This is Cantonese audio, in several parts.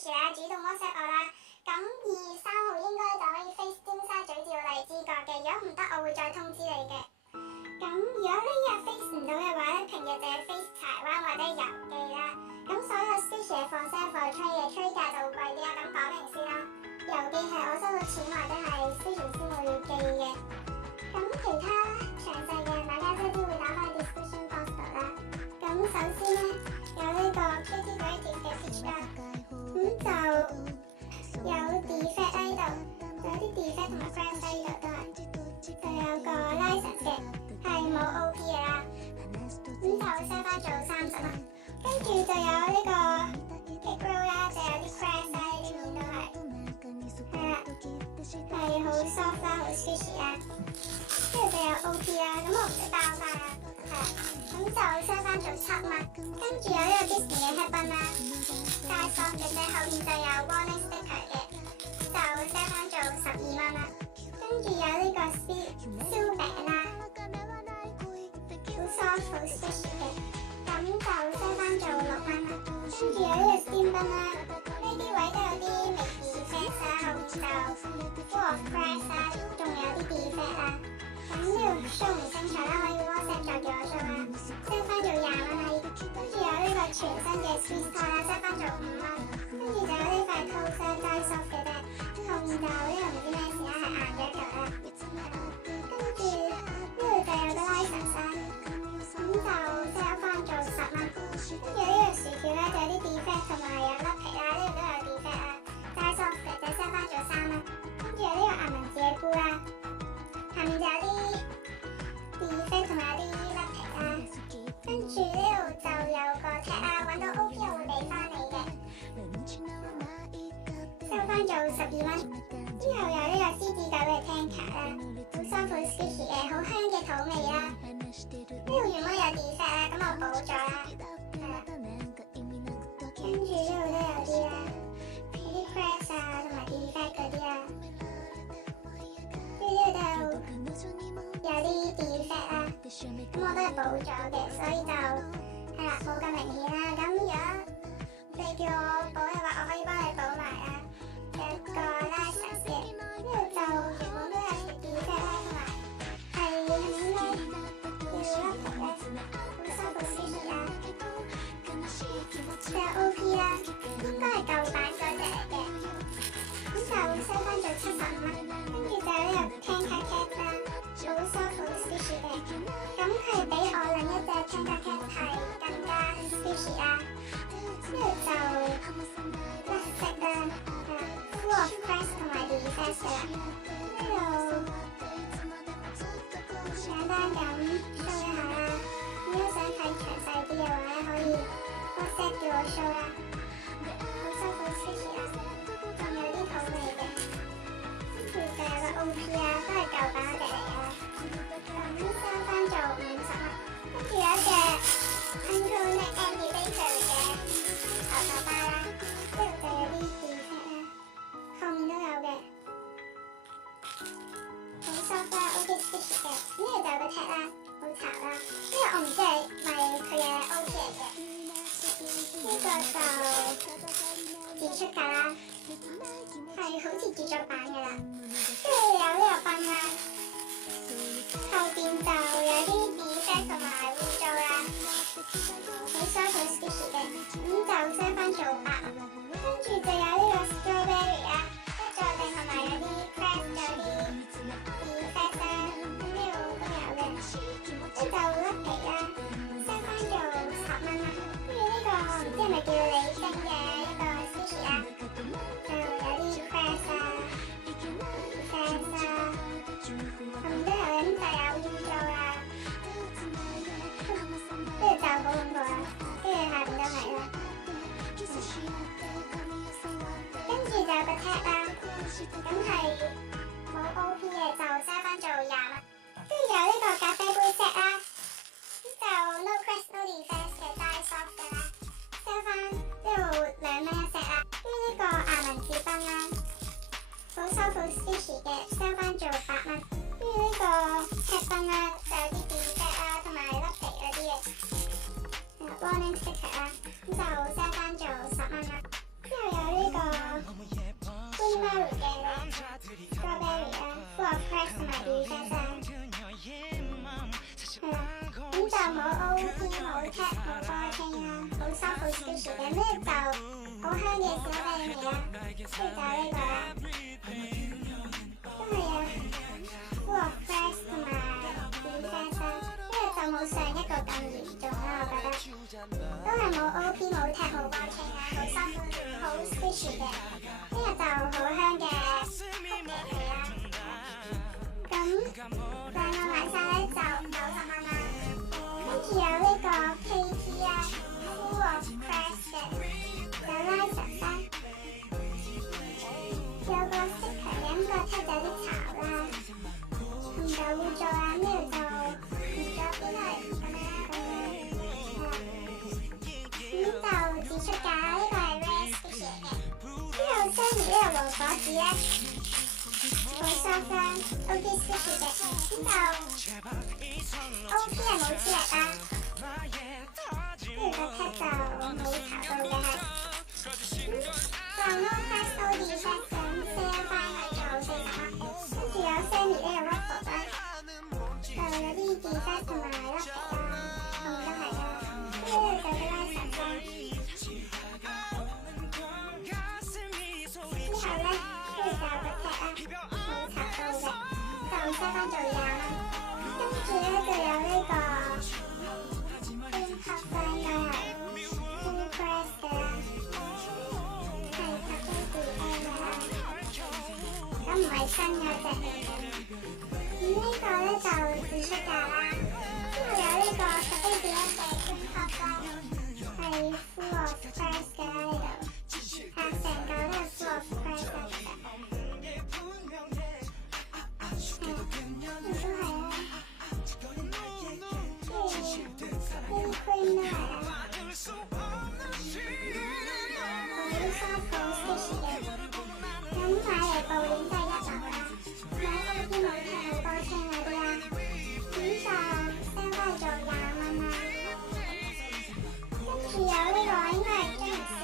Stitch 啦，主動 WhatsApp 我啦。咁2月3號應該就可以飛尖沙咀至到荔枝角嘅，如果唔得我會再通知你嘅。咁如果呢日飛唔到嘅話咧，平日就係飛柴灣或者郵寄啦。咁所有 Stitch 嘅放 send 放 trade 嘅 trade 價就會貴啲啦，咁講明先啦。郵寄係我收到錢或者係 Stitch 先會寄嘅。咁其他詳細嘅大家都會打開 description box 度啦。咁首先咧有呢個 Kitty Creative 嘅 Stitch 啦，咁就有 defect 喺度，有啲 defect 同埋 crash 喺度都係，就有個 license 嘅，係冇 OP 嘅啦。咁就 set 翻做30蚊，跟住就有呢個 kick roll 啦，就有啲 crash 啦，呢啲面都係，係啦，係好 soft 啦，好 squishy 啦，跟住就有 OP 啦，咁我唔使包翻啦，係啦，咁就 set 翻做7蚊，跟住有呢個 Disney 嘅 headband 啦，加裝嘅啫，後面就有 warning sticker 嘅，就 set 翻做12蚊啦，跟住有呢個 Seal Band 啦。好 soft 好 squishy 嘅，咁就 set 翻做6蚊啦。跟住有呢個 steam 燈啦，呢啲位都有啲微 defect 啦，後面就 full of crash 啦，仲有啲 defect 啦。咁呢度 show 唔清楚啦，可以 WhatsApp 再叫我 show 啦。set 翻做20蚊啦，跟住有呢個全新嘅 Swiss toy 啦 ，set 翻做5蚊。跟住就有呢塊 toast 啦，齋 soft 嘅啫。後面就呢個唔知咩事啦，係硬嘅一嚿啦。跟住呢度就有個 license 啦。咁就 set 翻做10蚊，跟住呢個薯條咧就有啲 defect 同埋有甩皮啦，呢度都有 defect 啦，齋 soft 嘅就 set 翻做3蚊，跟住有呢個顏文字嘅菇啦，下面就有啲 defect 同埋有啲甩皮啦，跟住呢度就有個 tag 啦，揾到 OK 我會俾翻你嘅，收翻做12蚊，之後有呢個獅子狗嘅 tanker 啦，好 soft 好 squishy 嘅，好香嘅土味啦。呢度原本有 defect 啦，咁我補咗啦，係啦。跟住呢度都有啲啦，有啲 crash 啊，同埋 defect 嗰啲啦。跟住呢度都有啲 defect 啦，咁我都係補咗嘅，所以就係啦，冇咁明顯啦。咁如果你叫我補嘅話，我可以幫你補埋啦。有個 license 嘅，呢度就原本都有啲 defect 啦，同埋係應該。要甩皮咧，好 soft 好 squishy 啦，就 OP 啦，應該係舊版嗰隻嚟嘅，咁就收翻做75蚊，跟住就有呢個 Tanker Cat 啦，好 soft 好 squishy 嘅，咁係比我另一隻 Tanker Cat 係更加 squishy 啦，呢度就甩色啦，full of crash 同埋 defect 嘅啦，呢度。簡單咁 show 一下啦，如果想睇詳細啲嘅話咧，可以 WhatsApp 叫我 show 啦，好 soft 好 squishy 啦，仲有啲土味嘅，跟住就有個 OP 啦，都係舊版嗰隻嚟嘅啦，咁收翻做50蚊，跟住有一隻 Uncle Nick Animator 嘅牛頭包啦，呢度就有啲 defect 啦，後面都有嘅。好 soft 啦 ，OK squishy 嘅，呢度就有個 tag 啦，好潮啦，呢個我唔知係咪佢嘅 OK 嚟嘅，呢個就自出㗎啦，係好似自作版㗎啦，跟住有呢個燈啦，後邊就有啲 defect 同埋污糟啦，好 soft 好 squishy 嘅，咁就 set 翻做8蚊，跟住就有呢個 strawberry 啦，再定同埋有啲 crash 有啲。defect 啦，咁呢度都有嘅，跟住就甩皮啦 ，set 翻做10蚊啦。跟住呢個唔知係咪叫李星嘅一個 squishy 啦，就有啲 crash 啊 defect 啊，後面都有嘅，咁就有污糟啦，跟住就好恐怖啦，跟住下邊都係啦，跟住就有個 tag 啦，咁係。冇 OP 嘅就 set 翻做20蚊，跟住有呢個咖啡杯 set 啦，咁就 no crash no defect 嘅齋 soft 嘅啦 ，set 翻呢度2蚊一 set 啦，跟住呢個顏文字燈啦，好 soft 好 squishy 嘅 set 翻做8蚊，跟住呢個 headband 啦就有啲 defect 啦同埋甩皮嗰啲嘅，warning sticker 啦，咁就 set 翻做10蚊啦，之後有呢個 Mary 嘅 Strawberry 啦，Full of Cracks 同埋 Delicious 啦，係啦，咁就冇 OP 冇 tap 冇 ball 啦，好 soft 好 squishy 嘅，呢就好香嘅 Strawberry 味啦，跟住就呢個啦，都係啊 Full of Cracks 同埋 Delicious 啦，呢個就冇上一個咁嚴重啦，我覺得。都係冇 OP 冇 tap 冇 ball 啦，好 soft 好 squishy 嘅，呢個就好香嘅曲奇味啦。咁兩個買晒咧就90蚊啦，跟住有呢個 KT 啊 ，Full of Cracks 嘅，有 license 啦，有個色強嘅，咁個 tap 就有啲潮啦，唔夠污糟啦，呢度就唔咗邊係咁樣。咁就自出價啦，呢個係 Rare Squishy 嘅，之後雙面呢個黃果子咧，好 soft 啦 ，OP Squishy 嘅，咁就 OP 係冇黐力啦，跟住個 tap 就冇潮到嘅係，就 No Price No Defect 咁 sale 翻去就40蚊，跟住有雙面呢個 Ruffle 啦，就有啲 defect 同埋甩皮啦，咁都係啦，跟住就個 license 啦。之後咧，跟住就有個 tag 啦，冇插到嘅，就收翻做20蚊。跟住咧就有呢個 Full Cup 啦，應該係 Full Press 嘅啦，係 Cafe DM 啦，咁唔係新嗰隻嚟嘅。咁呢個咧就自出價啦，之後有呢個 Cafe DM 嘅 Full Cup 啦，係 Full of Press 嘅啦呢度。成嚿都係 Full of Cracks 啦，其實，都係啦，跟住 cream 都係啦，好 soft 好 squishy 嘅，咁買嚟布料真係一流啦，冇 OP 冇 tap 冇波清嗰啲啦，咁就 sell 翻做20蚊啦，跟住有呢個應該係金色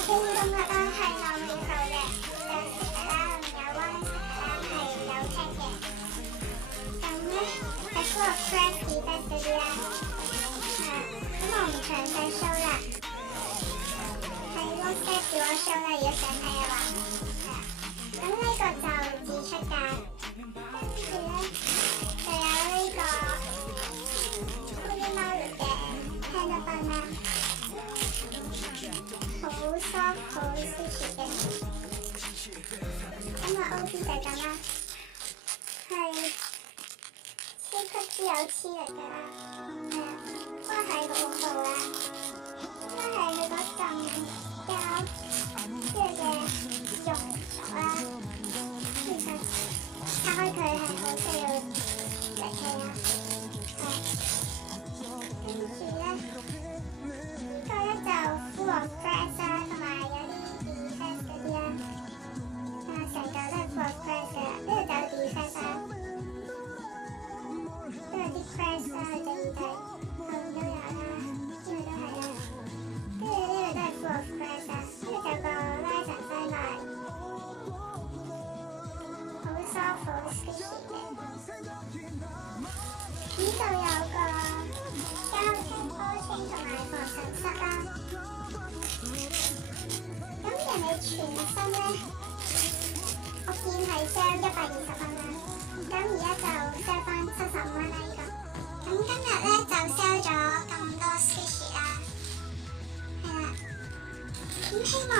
烏冬甩啦，係糯米頭嘅，有色嘅啦，有 warning 色嘅啦，係有 tag 嘅。咁咧係 Full of Cracks defect 嗰啲啦，咁我唔詳細 show 啦，喺 WhatsApp 叫我 show 啦，如果想睇嘅話，咁呢個就自出價，跟住咧就有呢個 Cookie Mary 嘅 Panda Bun 啦。好 soft 好 squishy 嘅，咁啊 OP 就係咁啦，係超級之有黐力㗎啦，係啊，不過係好恐怖啦，應該係佢嗰陣膠即係嘅肉啦，其實拆開佢係好需要力氣啦，跟住咧。呢個咧就 Full of Cracks 啦，同埋有啲 defect 嗰啲啦，成嚿都係 Full of Cracks 嘅，呢度就有 defect 啦，都有啲 cracks 啦，第二底後面都有啦，呢度都係啦，跟住呢度都係 Full of Cracks 啦，呢度就個 license 西埋，好 soft 好 squishy 嘅，呢度有個膠清波清同埋防塵塞啦，咁人哋全身咧，我見係 sell 120蚊啦，咁而家就 sell 翻75蚊啦呢個，咁今日咧就 sell 咗咁多 squishy 啦，係啦，咁希望